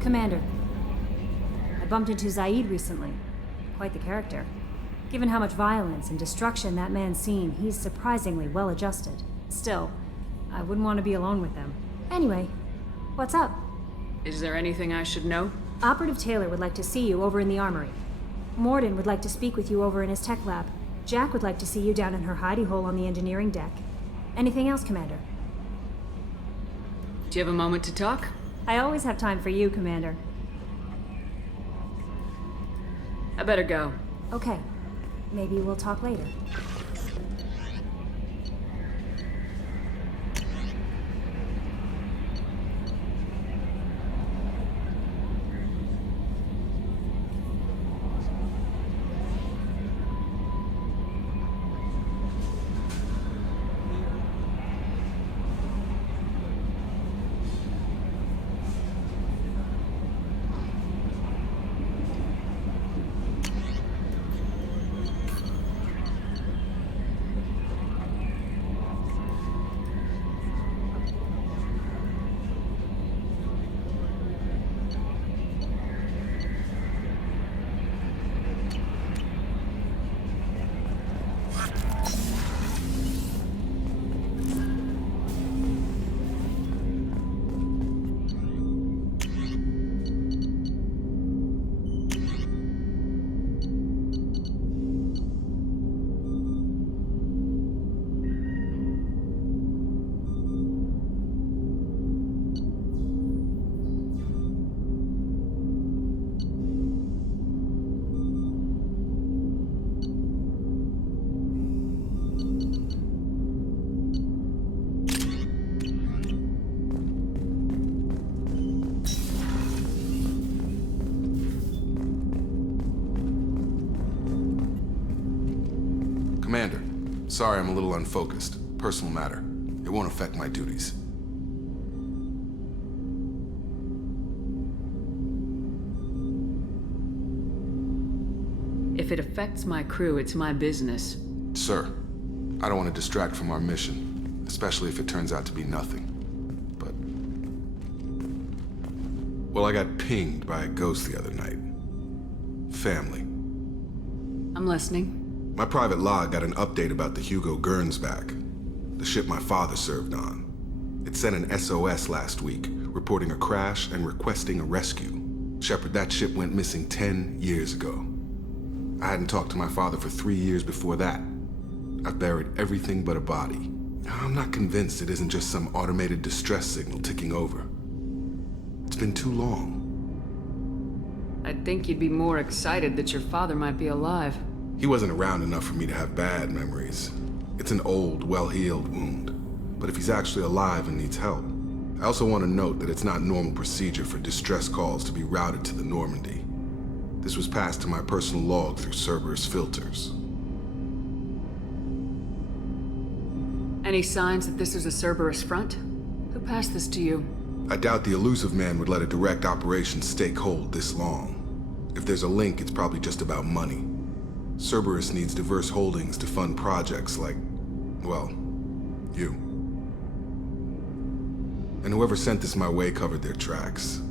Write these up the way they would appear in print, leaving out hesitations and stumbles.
Commander, I bumped into Zaid recently. Quite the character. Given how much violence and destruction that man's seen, he's surprisingly well-adjusted. Still, I wouldn't want to be alone with them. Anyway, what's up? Is there anything I should know? Operative Taylor would like to see you over in the armory. Morden would like to speak with you over in his tech lab. Jack would like to see you down in her hidey hole on the engineering deck. Anything else, Commander? Do you have a moment to talk? I always have time for you, Commander. I better go. Okay. Maybe we'll talk later. Commander, sorry I'm a little unfocused. Personal matter. It won't affect my duties. If it affects my crew, it's my business. Sir, I don't want to distract from our mission, especially if it turns out to be nothing. But... well, I got pinged by a ghost the other night. Family. I'm listening. My private log got an update about the Hugo Gernsback, the ship my father served on. It sent an SOS last week, reporting a crash and requesting a rescue. Shepard, that ship went missing 10 years ago. I hadn't talked to my father for 3 years before that. I've buried everything but a body. I'm not convinced it isn't just some automated distress signal ticking over. It's been too long. I'd think you'd be more excited that your father might be alive. He wasn't around enough for me to have bad memories. It's an old, well-healed wound. But if he's actually alive and needs help, I also want to note that it's not normal procedure for distress calls to be routed to the Normandy. This was passed to my personal log through Cerberus filters. Any signs that this is a Cerberus front? Who passed this to you? I doubt the elusive man would let a direct operation stake hold this long. If there's a link, it's probably just about money. Cerberus needs diverse holdings to fund projects like, well, you. And whoever sent this my way covered their tracks.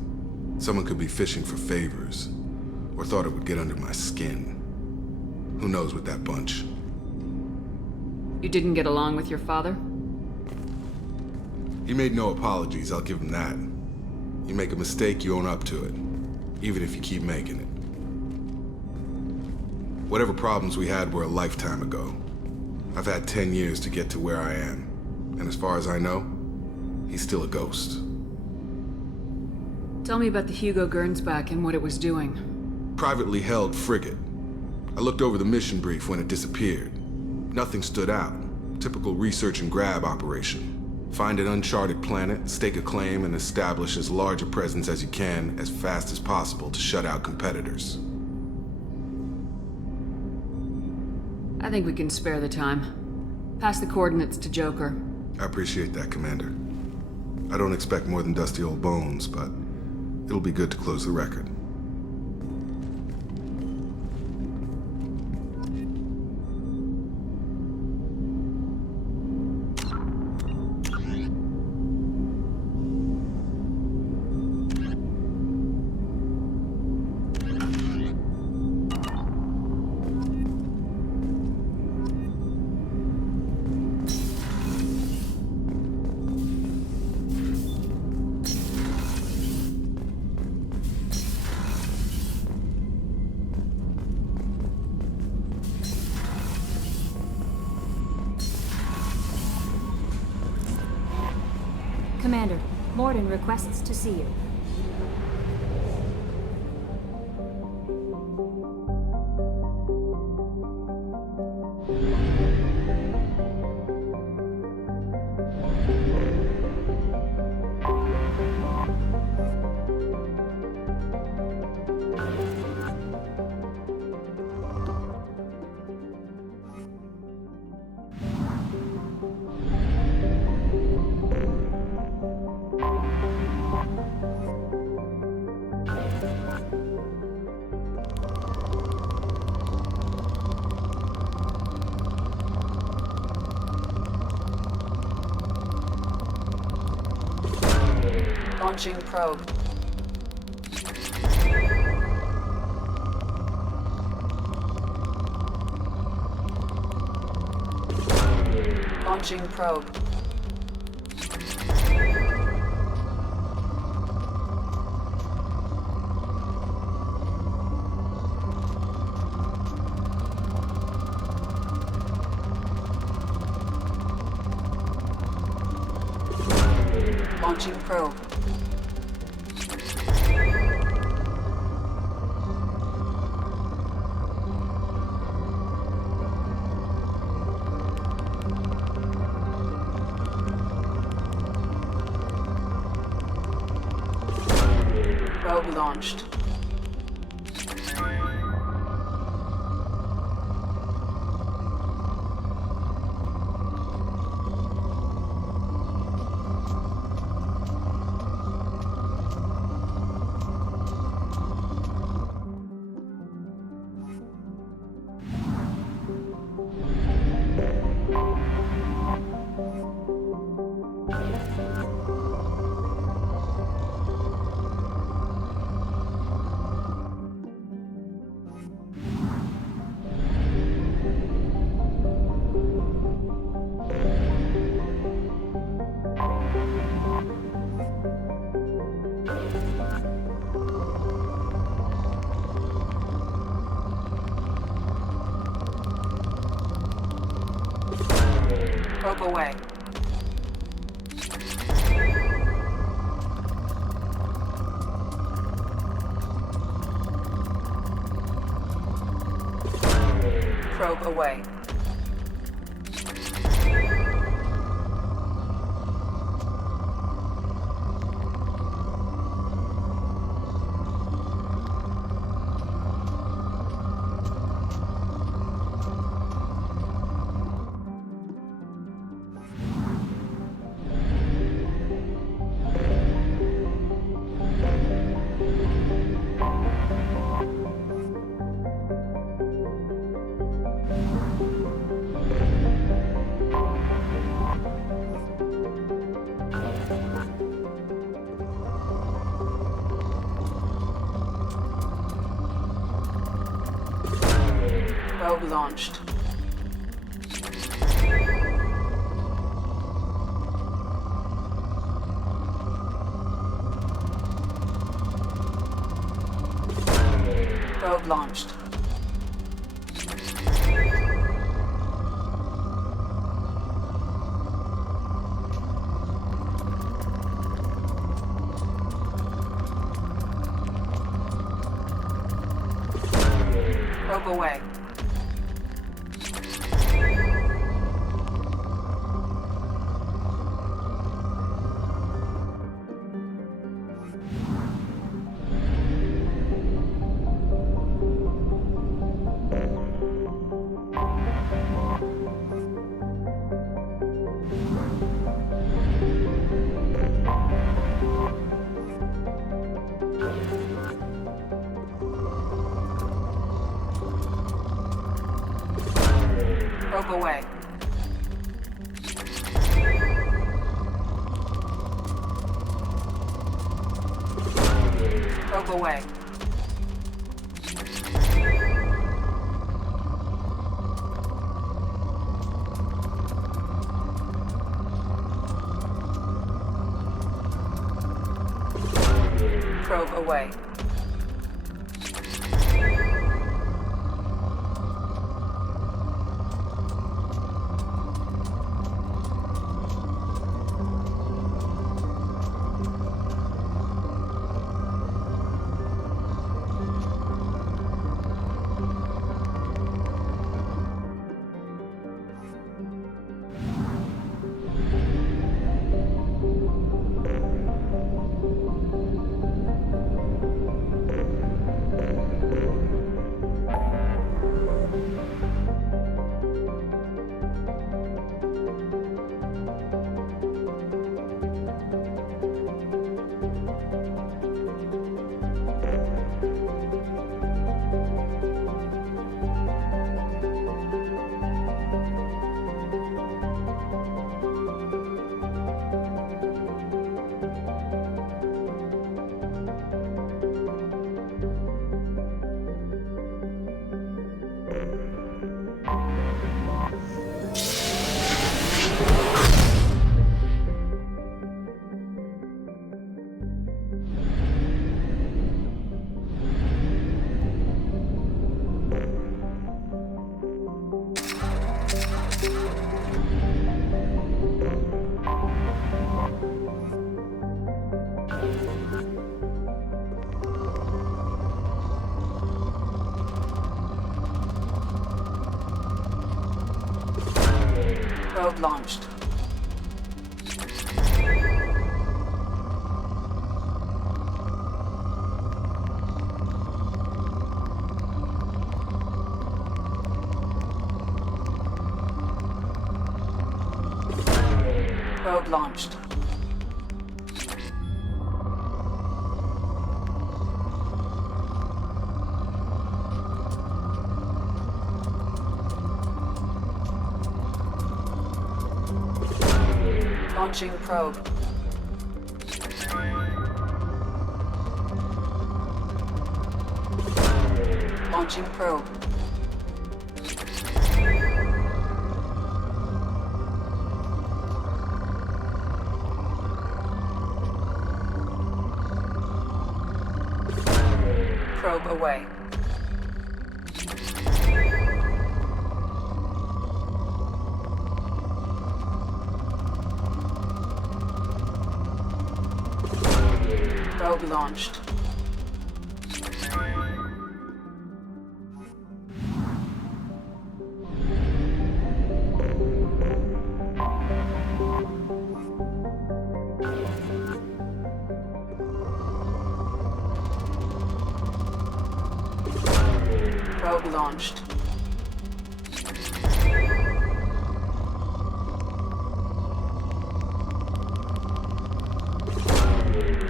Someone could be fishing for favors, or thought it would get under my skin. Who knows with that bunch? You didn't get along with your father? He made no apologies, I'll give him that. You make a mistake, you own up to it, even if you keep making it. Whatever problems we had were a lifetime ago. I've had 10 years to get to where I am, and as far as I know, he's still a ghost. Tell me about the Hugo Gernsback and what it was doing. Privately held frigate. I looked over the mission brief when it disappeared. Nothing stood out. Typical research and grab operation. Find an uncharted planet, stake a claim, and establish as large a presence as you can as fast as possible to shut out competitors. I think we can spare the time. Pass the coordinates to Joker. I appreciate that, Commander. I don't expect more than dusty old bones, but it'll be good to close the record. Commander, Morden requests to see you. Launching probe. Launching probe. Launching probe. Probe launched. Probe away. Probe away. Probe launched. Probe launched. Probe away. Probe away. Probe away. Probe away. Probe launched. Probe launched. Launching probe. Launching probe. Probe away. Probe launched. Probe launched.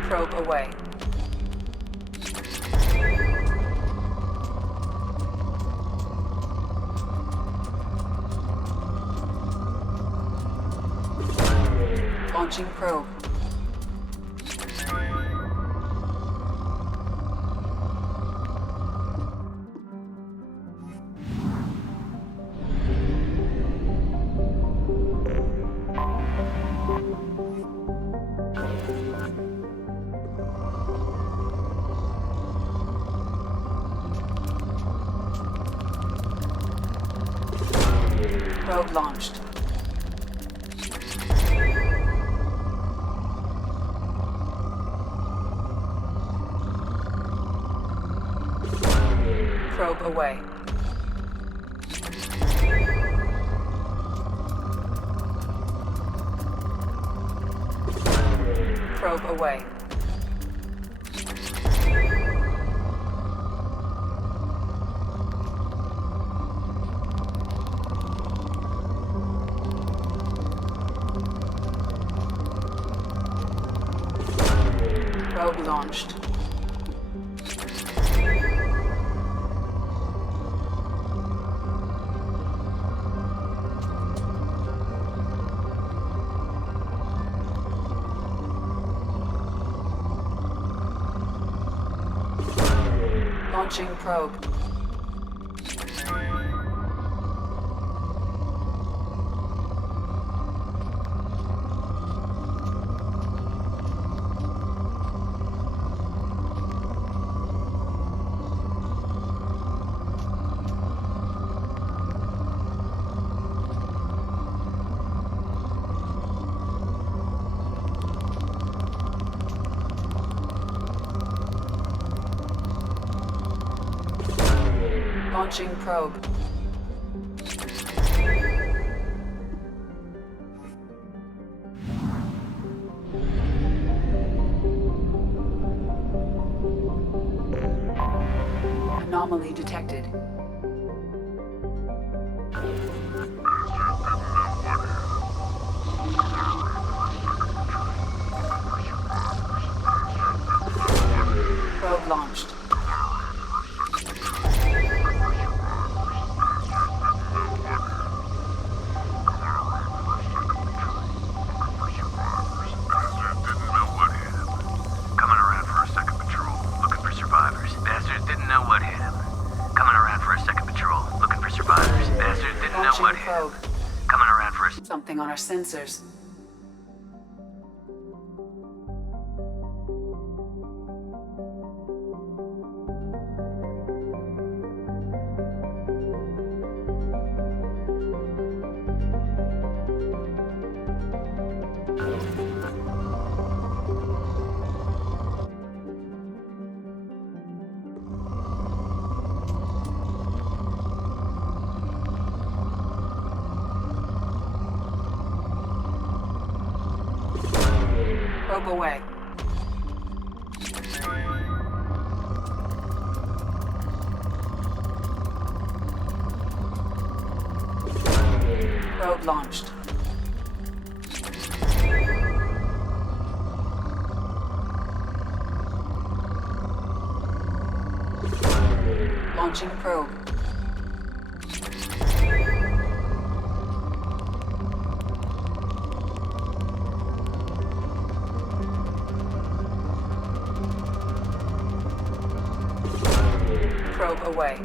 Probe away. Launching probe. Probe launched. Probe away. Probe away. Probe launched. Launching probe. Launching probe. Anomaly detected. Probe launched. Probe. Coming around for us. Something on our sensors. Probe away. Probe launched. Launching probe. Probe away.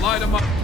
Light 'em up.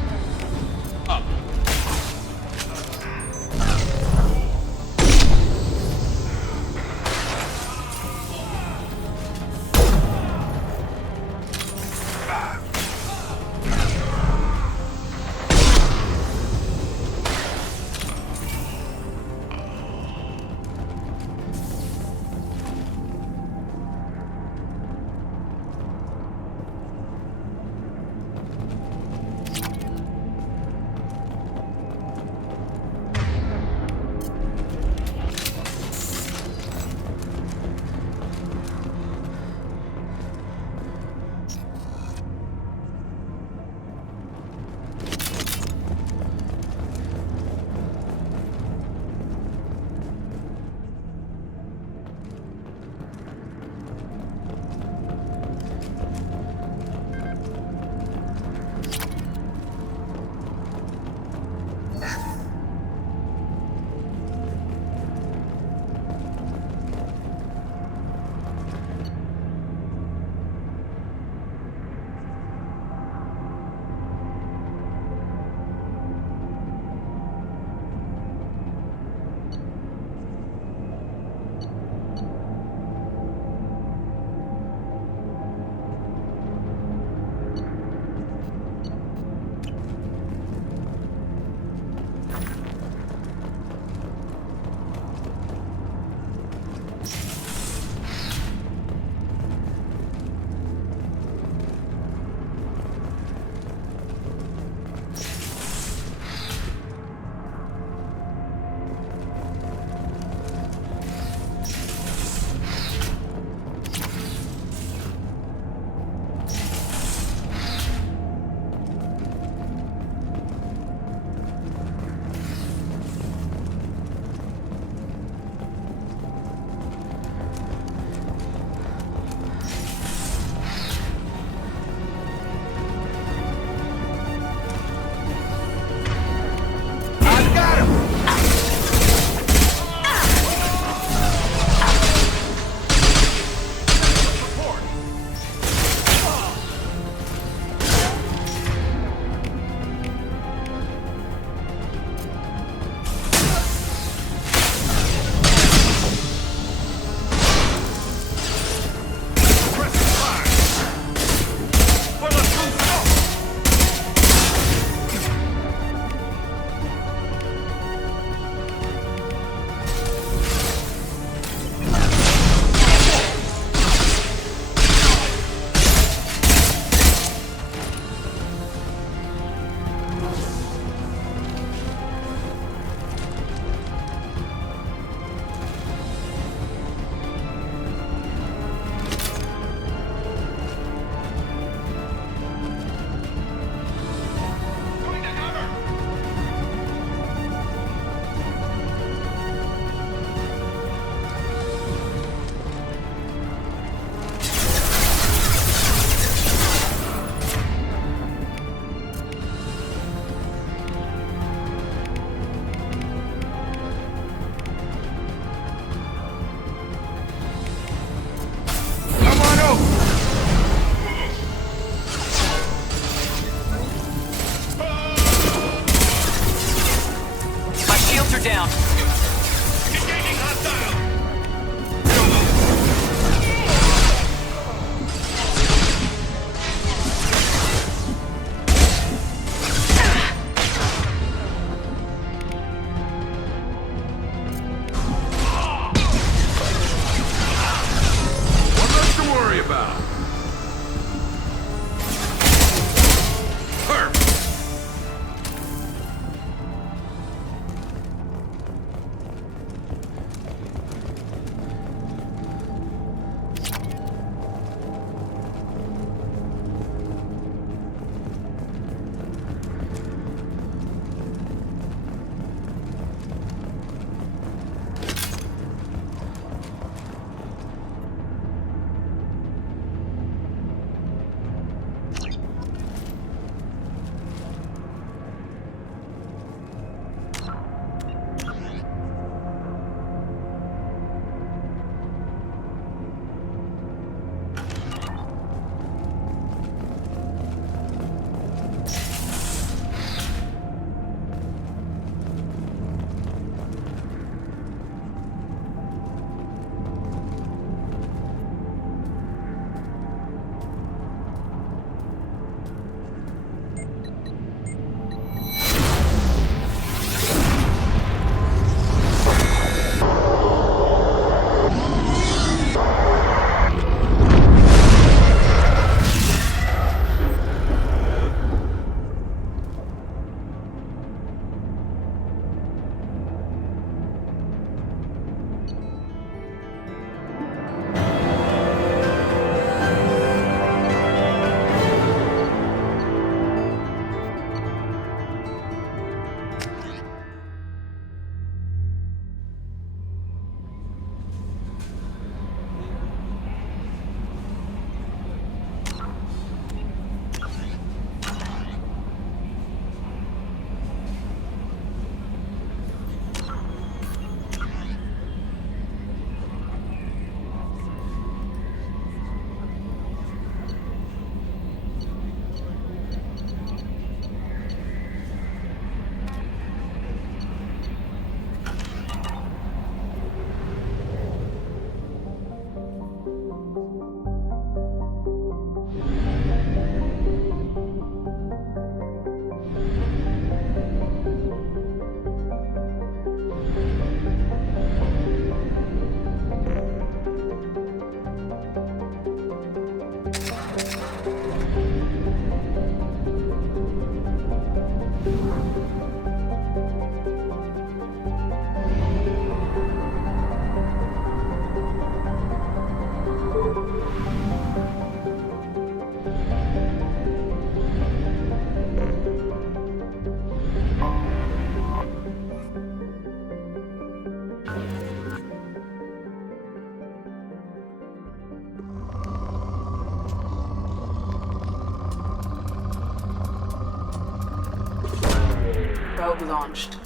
Probe launched.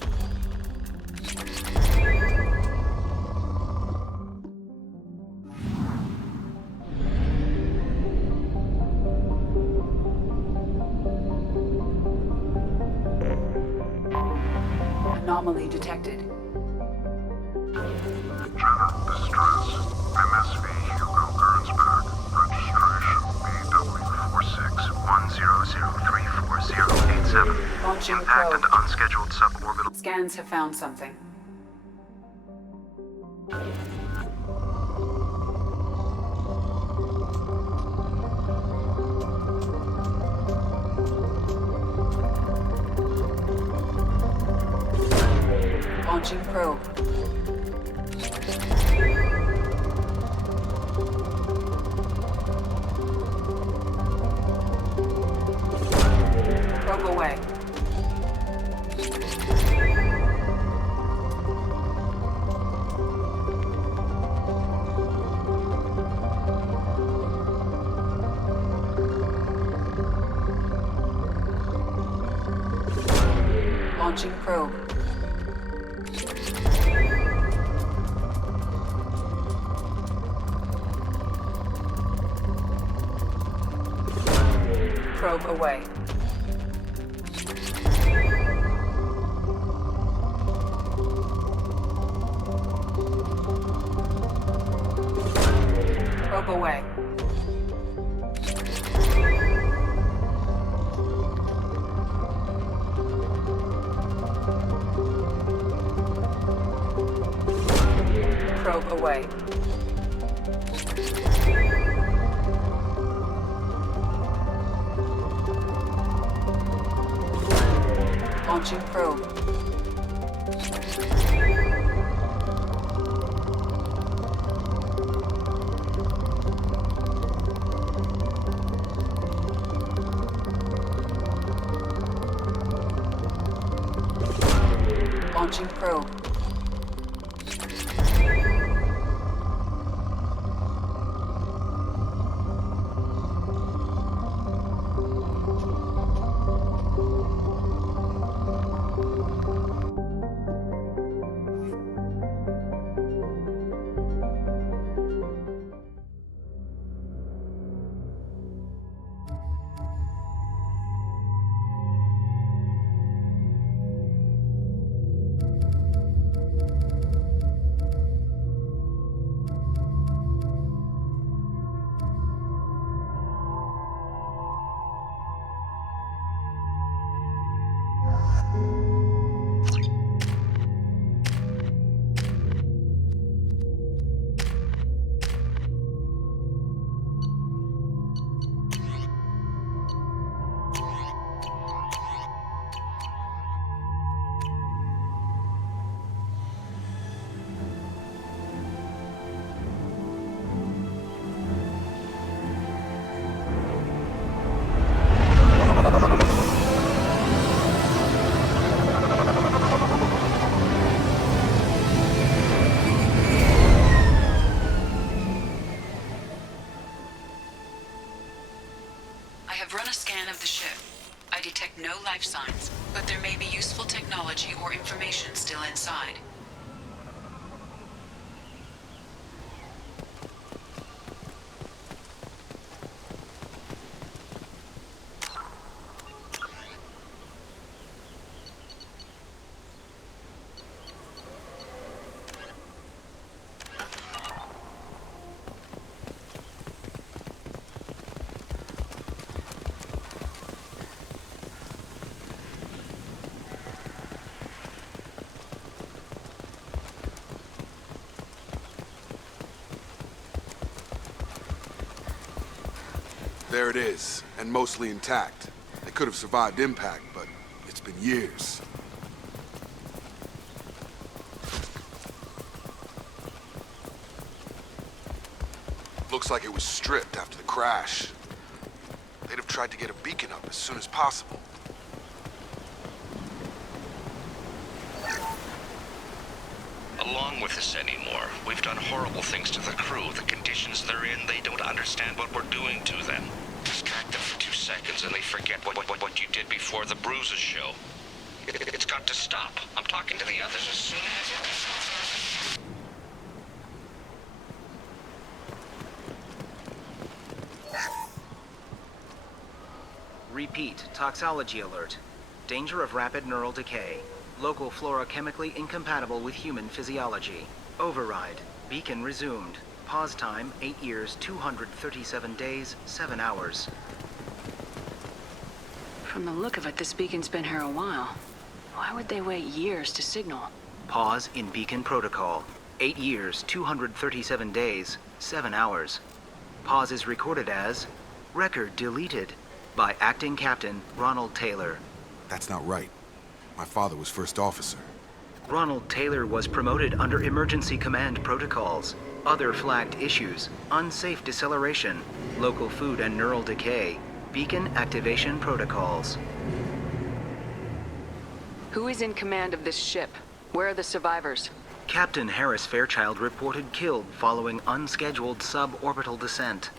Anomaly detected. Jenna, distress. MSV Hugo Gernsback. Registration BW4610034087. Launching Impact probe. into unscheduled suborbital. Scans have found something. Launching probe. Probe away. Launching probe. Probe away. Probe away. Probe away. Launching probe. Launching probe. I detect no life signs, but there may be useful technology or information still inside. There it is, and mostly intact. They could have survived impact, but it's been years. Looks like it was stripped after the crash. They'd have tried to get a beacon up as soon as possible. Along with us anymore. We've done horrible things to the crew. The conditions they're in, they don't understand what we're doing to them. Distract them for 2 seconds and they forget what you did before the bruises show. It's got to stop. I'm talking to the others as soon as it... Repeat, toxology alert. Danger of rapid neural decay. Local flora chemically incompatible with human physiology. Override. Beacon resumed. Pause time, 8 years, 237 days, 7 hours. From the look of it, this beacon's been here a while. Why would they wait years to signal? Pause in beacon protocol. 8 years, 237 days, 7 hours. Pause is recorded as record deleted by Acting Captain Ronald Taylor. That's not right. My father was first officer. Ronald Taylor was promoted under emergency command protocols. Other flagged issues: unsafe deceleration, local food and neural decay, beacon activation protocols. Who is in command of this ship? Where are the survivors? Captain Harris Fairchild reported killed following unscheduled suborbital descent.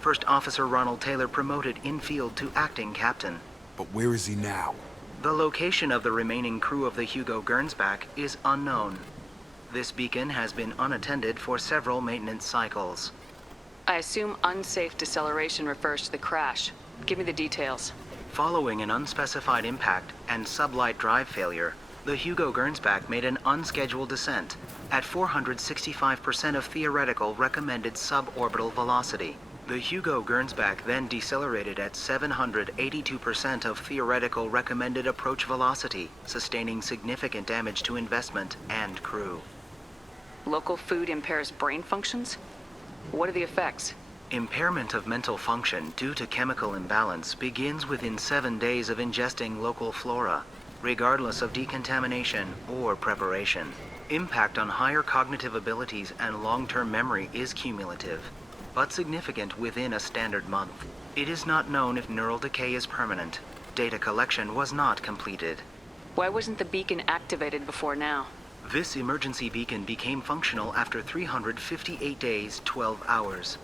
First Officer Ronald Taylor promoted in-field to acting captain. But where is he now? The location of the remaining crew of the Hugo Gernsback is unknown. This beacon has been unattended for several maintenance cycles. I assume unsafe deceleration refers to the crash. Give me the details. Following an unspecified impact and sublight drive failure, the Hugo Gernsback made an unscheduled descent at 465% of theoretical recommended suborbital velocity. The Hugo Gernsback then decelerated at 782% of theoretical recommended approach velocity, sustaining significant damage to investment and crew. Local food impairs brain functions? What are the effects? Impairment of mental function due to chemical imbalance begins within 7 days of ingesting local flora, regardless of decontamination or preparation. Impact on higher cognitive abilities and long-term memory is cumulative, but significant within a standard month. It is not known if neural decay is permanent. Data collection was not completed. Why wasn't the beacon activated before now? This emergency beacon became functional after 358 days, 12 hours.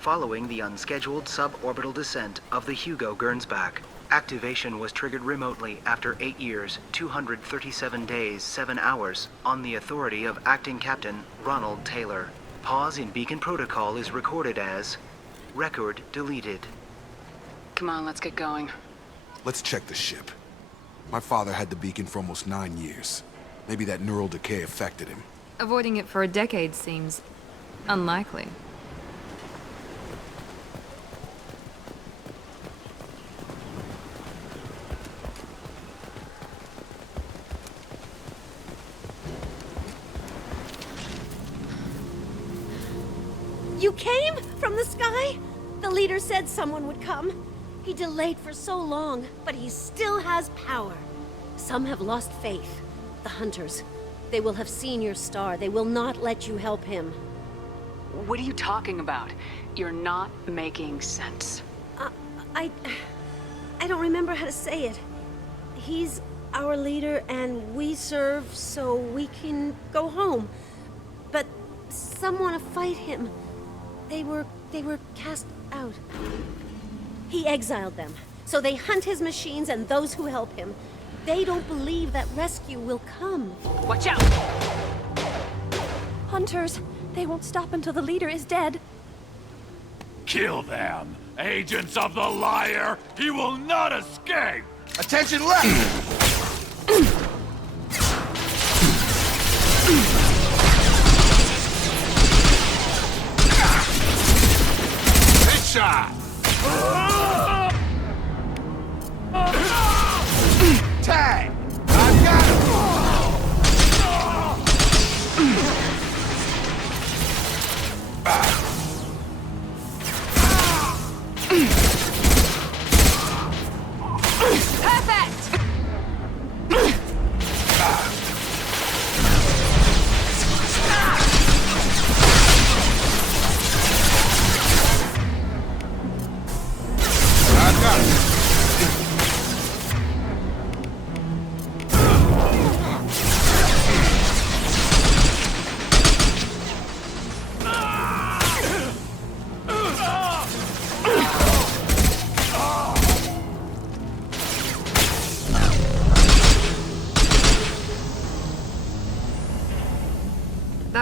Following the unscheduled suborbital descent of the Hugo Gernsback, activation was triggered remotely after 8 years, 237 days, 7 hours on the authority of Acting Captain Ronald Taylor. Pause in beacon protocol is recorded as record deleted. Come on, let's get going. Let's check the ship. My father had the beacon for almost 9 years. Maybe that neural decay affected him. Avoiding it for a decade seems unlikely. You came? From the sky? The leader said someone would come. He delayed for so long, but he still has power. Some have lost faith. The hunters. They will have seen your star. They will not let you help him. What are you talking about? You're not making sense. I don't remember how to say it. He's our leader and we serve so we can go home. But some want to fight him. They were cast out. He exiled them, so they hunt his machines and those who help him. They don't believe that rescue will come. Watch out! Hunters, they won't stop until the leader is dead. Kill them! Agents of the liar! He will not escape! Attention left! Shot! Tag! I've got him! Perfect!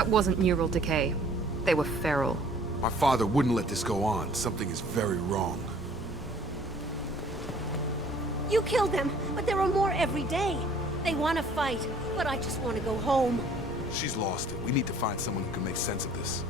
That wasn't neural decay. They were feral. My father wouldn't let this go on. Something is very wrong. You killed them, but there are more every day. They want to fight, but I just want to go home. She's lost it. We need to find someone who can make sense of this.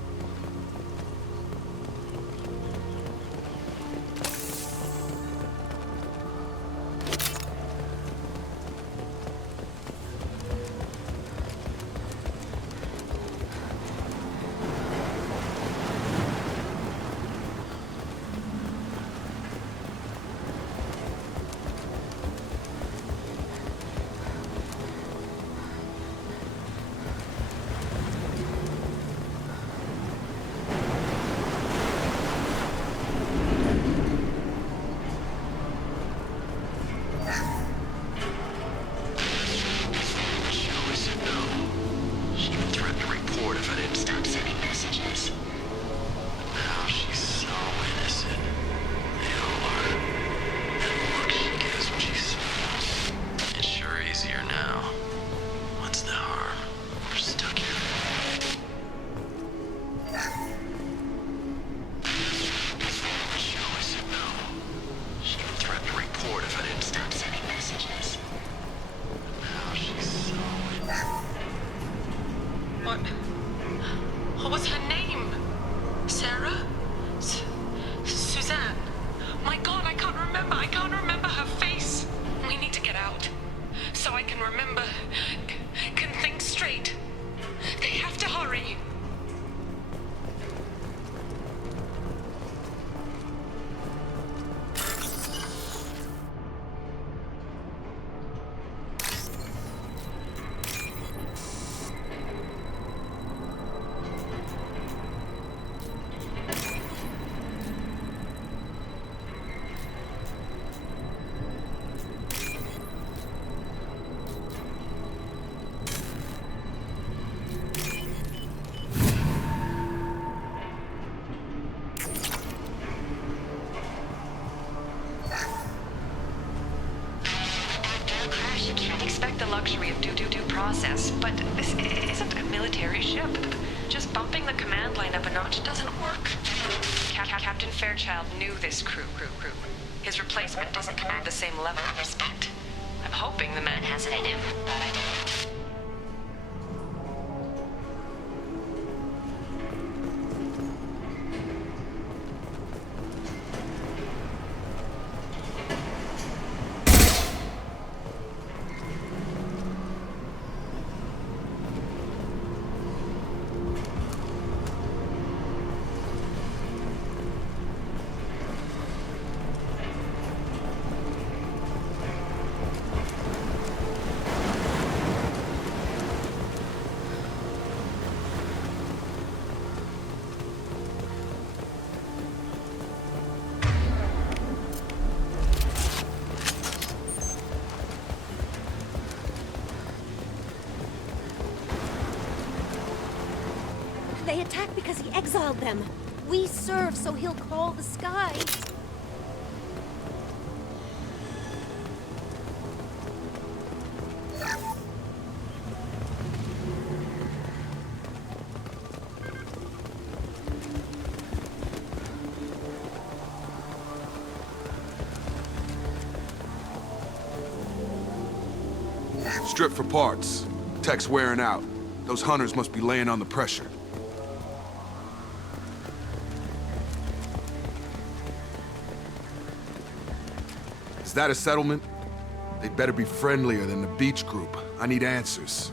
What was her name? Sarah? Suzanne? My God, I can't remember. I can't remember her face. We need to get out. So I can remember, can think straight. They have to hurry. Expect the luxury of due process, but this isn't a military ship. Just bumping the command line up a notch doesn't work. Captain Fairchild knew this crew. His replacement doesn't command the same level of respect. I'm hoping the man has it in him, but I don't. They attacked because he exiled them. We serve, so he'll call the sky. Strip for parts. Tech's wearing out. Those hunters must be laying on the pressure. Is that a settlement? They'd better be friendlier than the beach group. I need answers.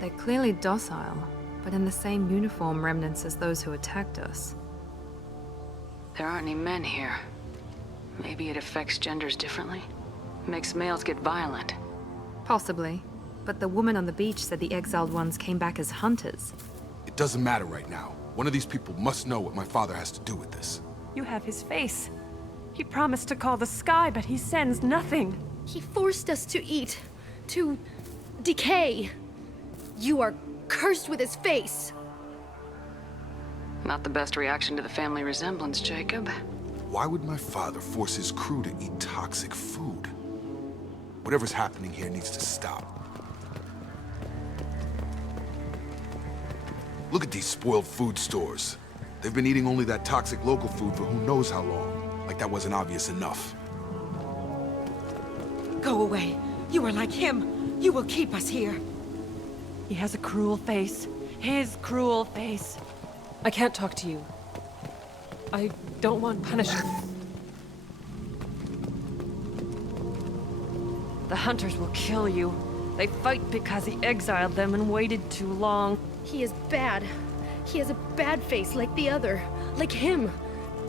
They're clearly docile, but in the same uniform remnants as those who attacked us. There aren't any men here. Maybe it affects genders differently. Makes males get violent. Possibly. But the woman on the beach said the exiled ones came back as hunters. It doesn't matter right now. One of these people must know what my father has to do with this. You have his face. He promised to call the sky, but he sends nothing. He forced us to eat, to decay. You are cursed with his face. Not the best reaction to the family resemblance, Jacob. Why would my father force his crew to eat toxic food? Whatever's happening here needs to stop. Look at these spoiled food stores. They've been eating only that toxic local food for who knows how long. Like that wasn't obvious enough. Go away. You are like him. You will keep us here. He has a cruel face. His cruel face. I can't talk to you. I don't want punishment. The hunters will kill you. They fight because he exiled them and waited too long. He is bad. He has a bad face like the other. Like him.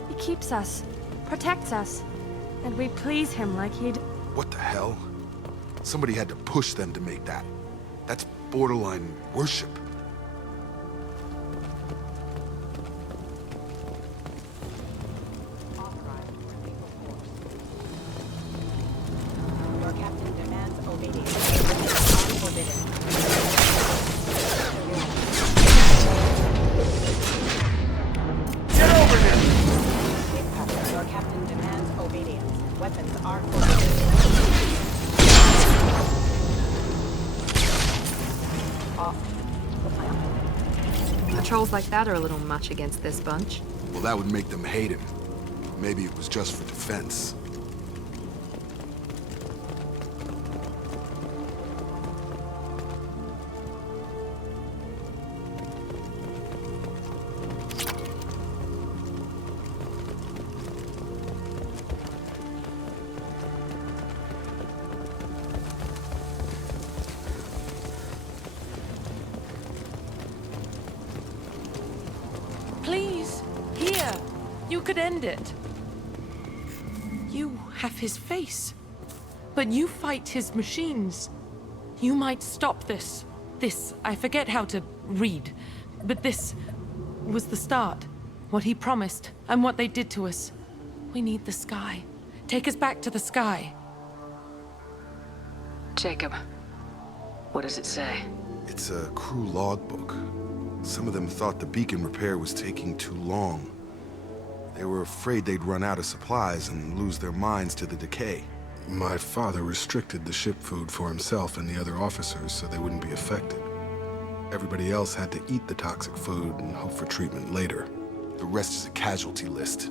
He keeps us. Protects us. And we please him like he'd... What the hell? Somebody had to push them to make that. That's borderline worship. Your captain demands obedience. Unforbidden. Get over here! Your captain demands obedience. Weapons are forbidden. Patrols like that are a little much against this bunch. Well, that would make them hate him. Maybe it was just for defense. Please, here. You could end it. You have his face. But you fight his machines. You might stop this. This, I forget how to read. But this was the start. What he promised, and what they did to us. We need the sky. Take us back to the sky. Jacob, what does it say? It's a crew logbook. Some of them thought the beacon repair was taking too long. They were afraid they'd run out of supplies and lose their minds to the decay. My father restricted the ship food for himself and the other officers so they wouldn't be affected. Everybody else had to eat the toxic food and hope for treatment later. The rest is a casualty list.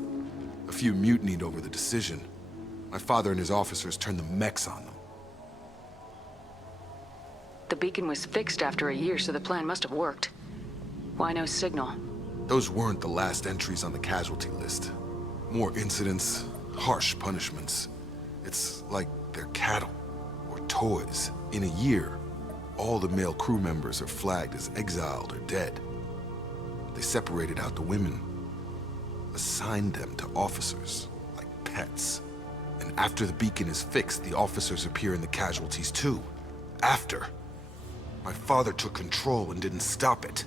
A few mutinied over the decision. My father and his officers turned the mechs on them. The beacon was fixed after a year, so the plan must have worked. Why no signal? Those weren't the last entries on the casualty list. More incidents, harsh punishments. It's like they're cattle, or toys. In a year, all the male crew members are flagged as exiled or dead. They separated out the women, assigned them to officers, like pets. And after the beacon is fixed, the officers appear in the casualties too. After. My father took control and didn't stop it.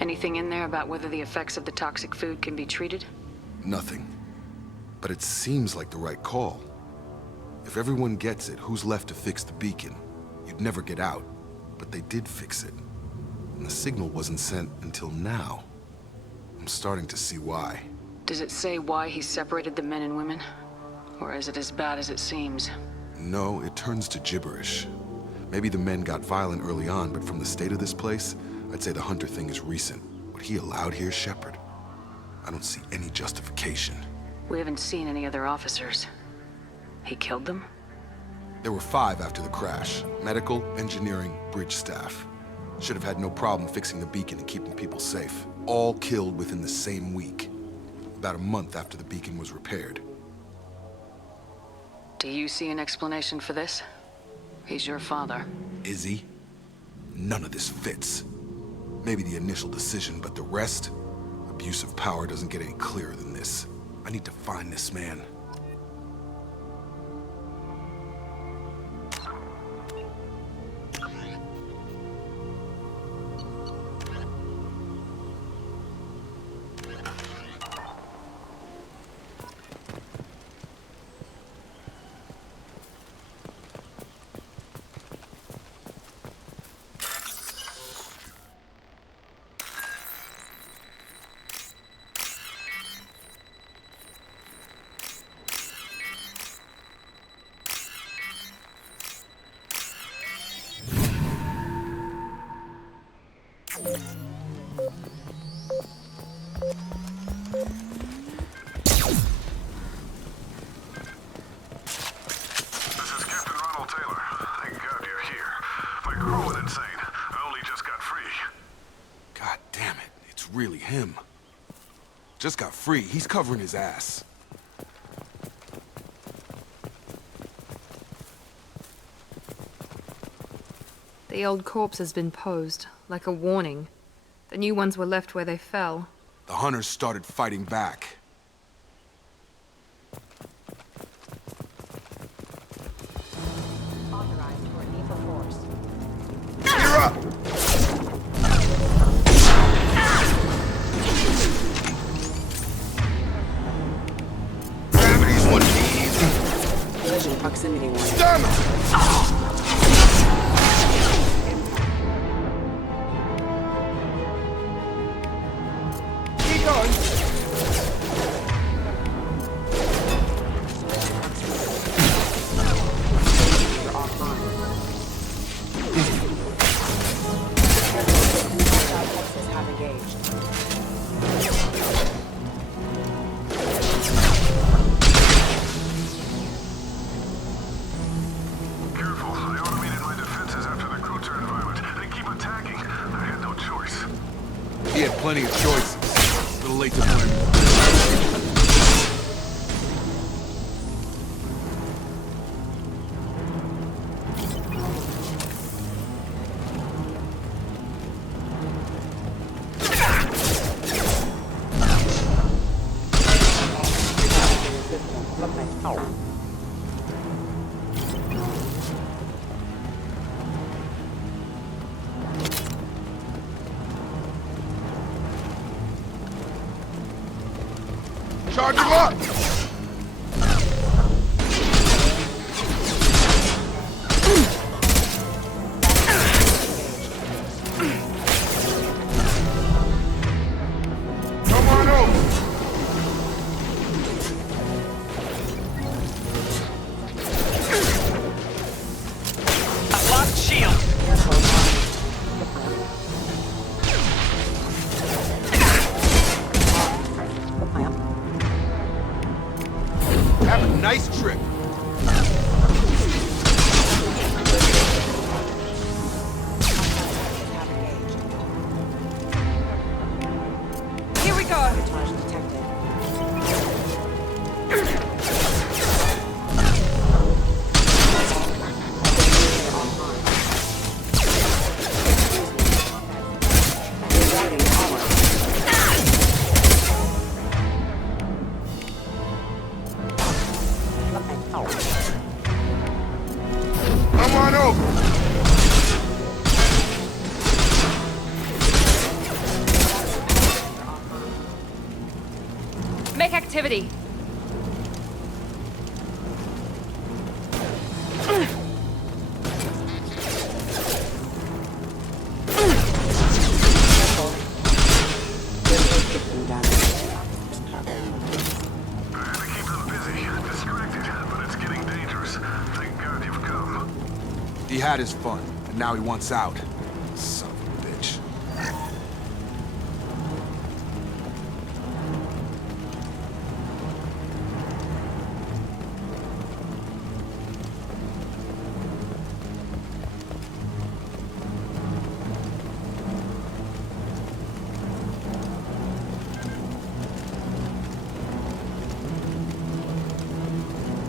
Anything in there about whether the effects of the toxic food can be treated? Nothing. But it seems like the right call. If everyone gets it, who's left to fix the beacon? You'd never get out. But they did fix it. And the signal wasn't sent until now. I'm starting to see why. Does it say why he separated the men and women? Or is it as bad as it seems? No, it turns to gibberish. Maybe the men got violent early on, but from the state of this place, I'd say the Hunter thing is recent. What he allowed here, Shepard, I don't see any justification. We haven't seen any other officers. He killed them? There were 5 after the crash. Medical, engineering, bridge staff. Should have had no problem fixing the beacon and keeping people safe. All killed within the same week. About a month after the beacon was repaired. Do you see an explanation for this? He's your father. Is he? None of this fits. Maybe the initial decision, but the rest? Abuse of power doesn't get any clearer than this. I need to find this man. Just got free. He's covering his ass. The old corpse has been posed, like a warning. The new ones were left where they fell. The hunters started fighting back. Authorized for lethal force. You're up! Gravity's one of these. Collision proximity warning. Damn it! Keep going. You're offline. Hostile forces have engaged. Careful, I automated my defenses after the crew turned violent. They keep attacking. I had no choice. He had plenty of choices. A little late to learn. Charge him up! Come on over! I've lost shield. Have a nice trip. Here we go. Sabotage detected. Come on over! Make activity! I had to keep them busy, distracted, but it's getting dangerous. Thank God you've come. He had his fun, and now he wants out. Son of a bitch.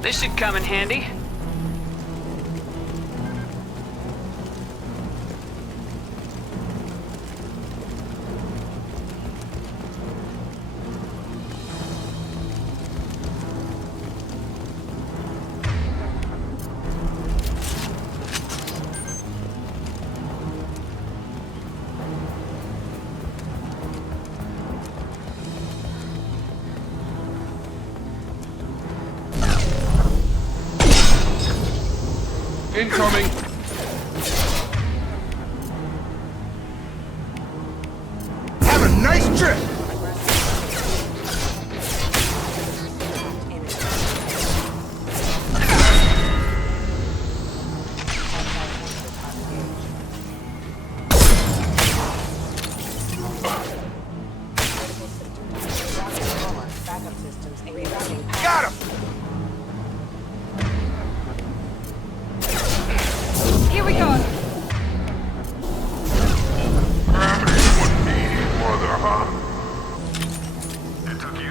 This should come in handy. Incoming! Have a nice trip! Backup systems rerouting. Got him!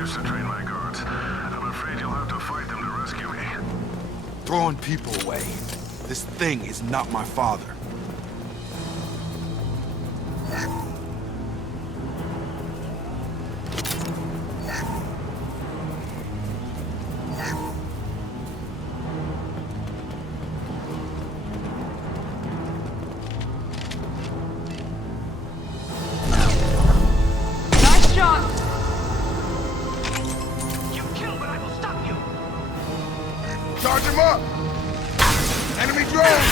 used to train my guards. I'm afraid you'll have to fight them to rescue me. Throwing people away. This thing is not my father. Nice shot! You kill, but I will stop you! Charge him up! Enemy drone!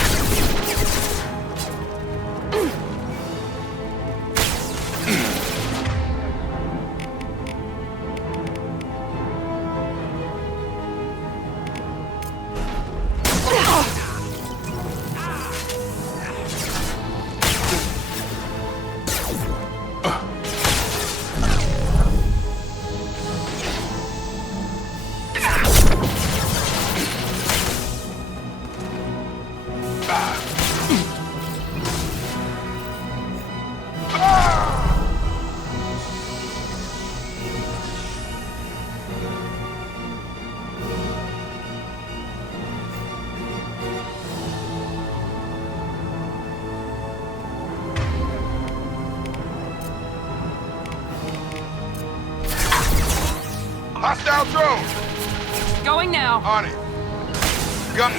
Hostile drone! Going now. On it. Gun.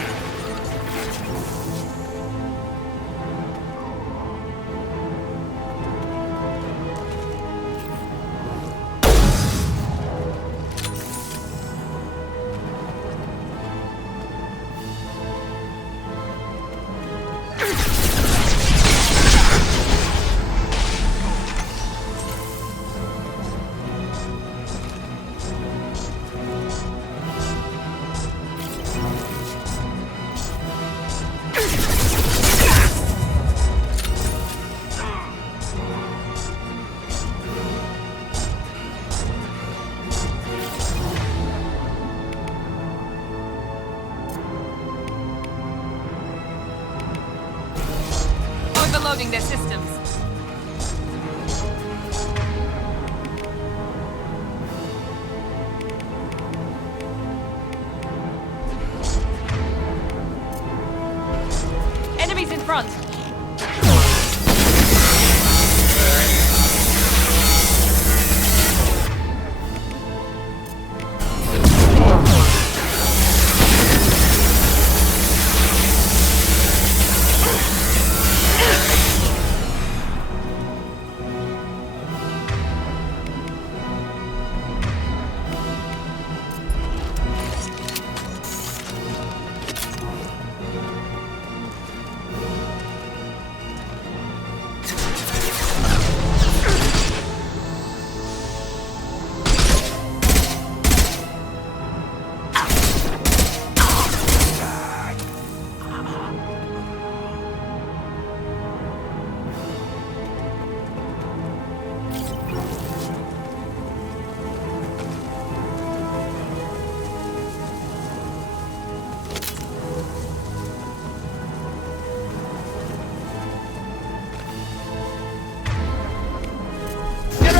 Overloading their systems. Enemies in front.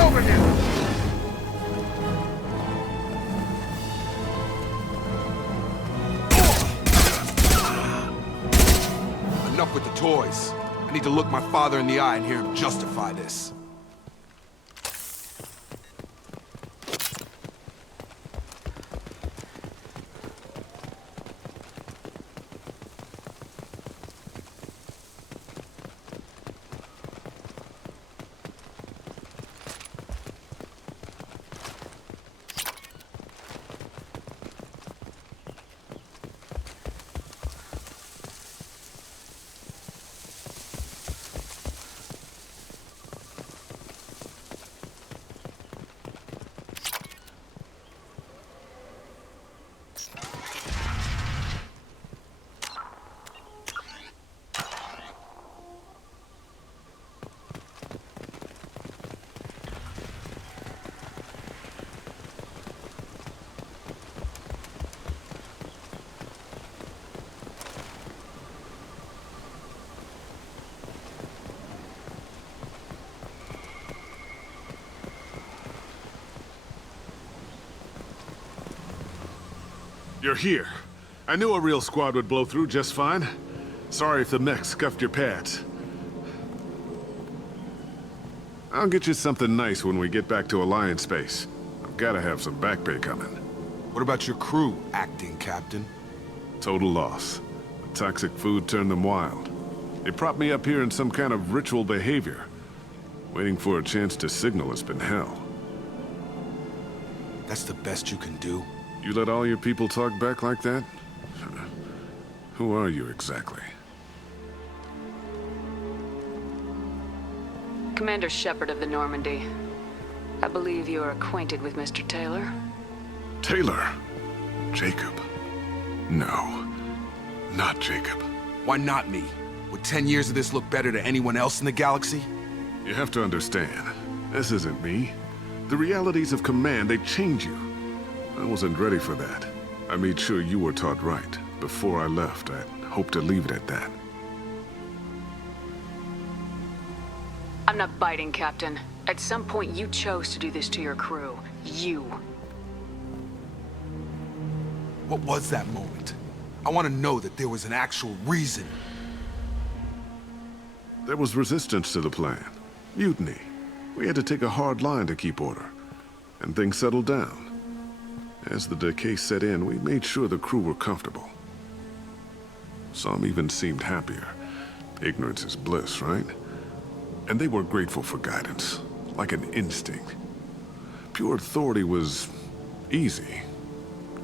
Over here! Enough with the toys. I need to look my father in the eye and hear him justify this. You're here. I knew a real squad would blow through just fine. Sorry if the mech scuffed your pads. I'll get you something nice when we get back to Alliance space. I've gotta have some back pay coming. What about your crew, acting captain? Total loss. The toxic food turned them wild. They propped me up here in some kind of ritual behavior. Waiting for a chance to signal has been hell. That's the best you can do? You let all your people talk back like that? Who are you exactly? Commander Shepard of the Normandy. I believe you are acquainted with Mr. Taylor. Taylor? Jacob? No. Not Jacob. Why not me? Would 10 years of this look better to anyone else in the galaxy? You have to understand, this isn't me. The realities of command, they change you. I wasn't ready for that. I made sure you were taught right. Before I left, I hoped to leave it at that. I'm not biting, Captain. At some point, you chose to do this to your crew. You. What was that moment? I want to know that there was an actual reason. There was resistance to the plan. Mutiny. We had to take a hard line to keep order. And things settled down. As the decay set in, we made sure the crew were comfortable. Some even seemed happier. Ignorance is bliss, right? And they were grateful for guidance, like an instinct. Pure authority was easy,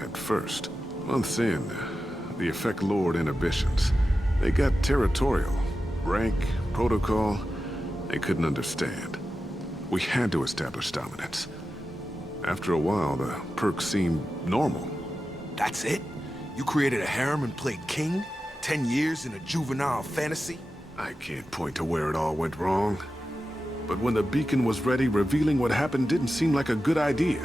at first. Months in, the effect lowered inhibitions. They got territorial. Rank, protocol, they couldn't understand. We had to establish dominance. After a while, the perks seemed normal. That's it? You created a harem and played king? 10 years in a juvenile fantasy? I can't point to where it all went wrong. But when the beacon was ready, revealing what happened didn't seem like a good idea.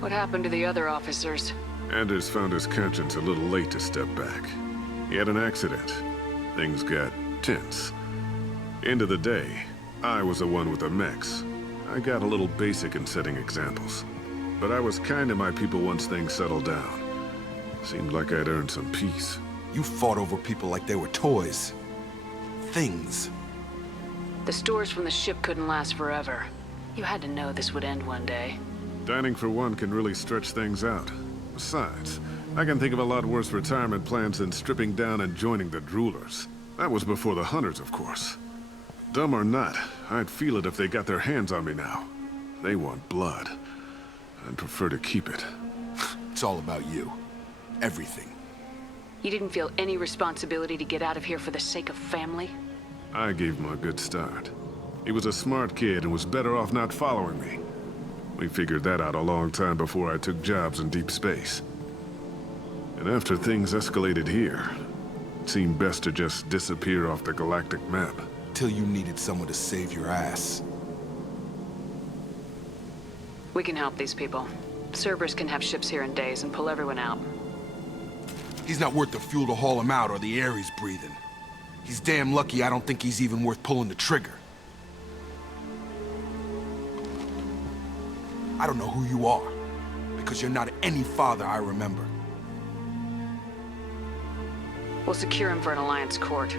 What happened to the other officers? Anders found his conscience a little late to step back. He had an accident. Things got tense. End of the day, I was the one with the mechs. I got a little basic in setting examples. But I was kind to my people once things settled down. Seemed like I'd earned some peace. You fought over people like they were toys. Things. The stores from the ship couldn't last forever. You had to know this would end one day. Dining for one can really stretch things out. Besides, I can think of a lot worse retirement plans than stripping down and joining the droolers. That was before the hunters, of course. Dumb or not, I'd feel it if they got their hands on me now. They want blood. I'd prefer to keep it. It's all about you. Everything. You didn't feel any responsibility to get out of here for the sake of family? I gave him a good start. He was a smart kid and was better off not following me. We figured that out a long time before I took jobs in deep space. And after things escalated here, it seemed best to just disappear off the galactic map. Till you needed someone to save your ass. We can help these people. Cerberus can have ships here in days and pull everyone out. He's not worth the fuel to haul him out or the air he's breathing. He's damn lucky I don't think he's even worth pulling the trigger. I don't know who you are, because you're not any father I remember. We'll secure him for an Alliance court.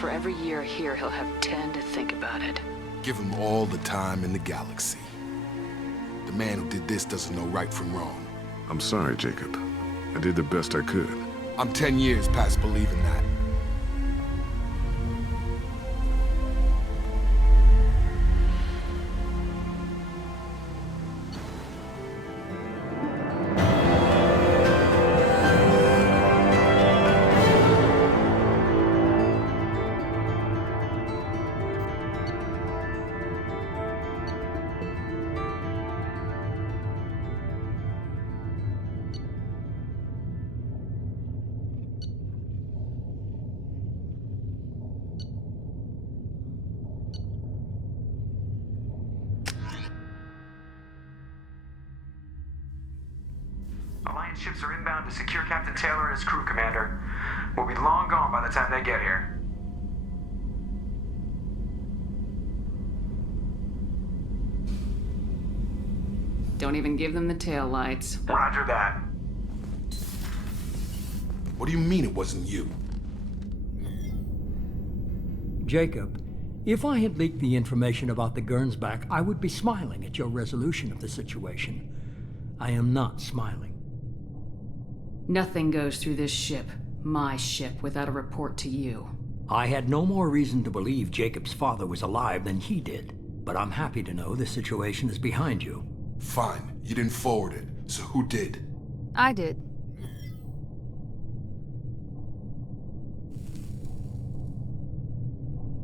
For every year here, he'll have 10 to think about it. Give him all the time in the galaxy. The man who did this doesn't know right from wrong. I'm sorry, Jacob. I did the best I could. I'm 10 years past believing that. Alliance ships are inbound to secure Captain Taylor and his crew, Commander. We'll be long gone by the time they get here. Don't even give them the tail lights. Roger that. What do you mean it wasn't you? Jacob, if I had leaked the information about the Gernsback, I would be smiling at your resolution of the situation. I am not smiling. Nothing goes through this ship, my ship, without a report to you. I had no more reason to believe Jacob's father was alive than he did, but I'm happy to know the situation is behind you. Fine, you didn't forward it, so who did? I did.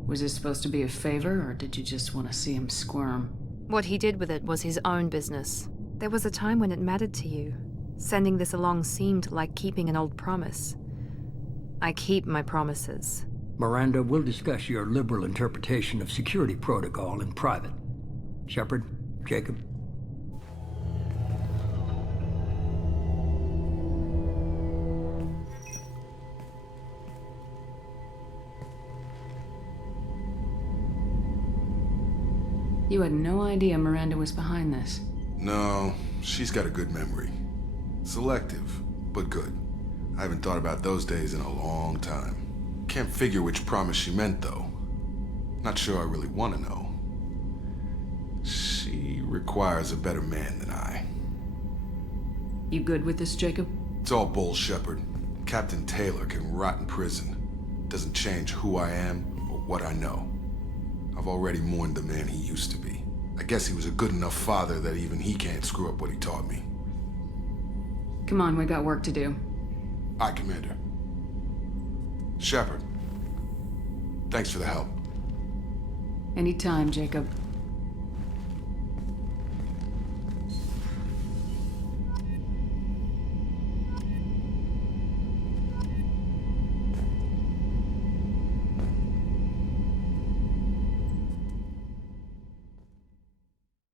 Was this supposed to be a favor, or did you just want to see him squirm? What he did with it was his own business. There was a time when it mattered to you. Sending this along seemed like keeping an old promise. I keep my promises. Miranda, we'll discuss your liberal interpretation of security protocol in private. Shepard, Jacob. You had no idea Miranda was behind this. No, she's got a good memory. Selective, but good. I haven't thought about those days in a long time. Can't figure which promise she meant, though. Not sure I really want to know. She requires a better man than I. You good with this, Jacob? It's all bull, Shepard. Captain Taylor can rot in prison. Doesn't change who I am or what I know. I've already mourned the man he used to be. I guess he was a good enough father that even he can't screw up what he taught me. Come on, we got work to do. Aye, Commander. Shepard, thanks for the help. Anytime, Jacob.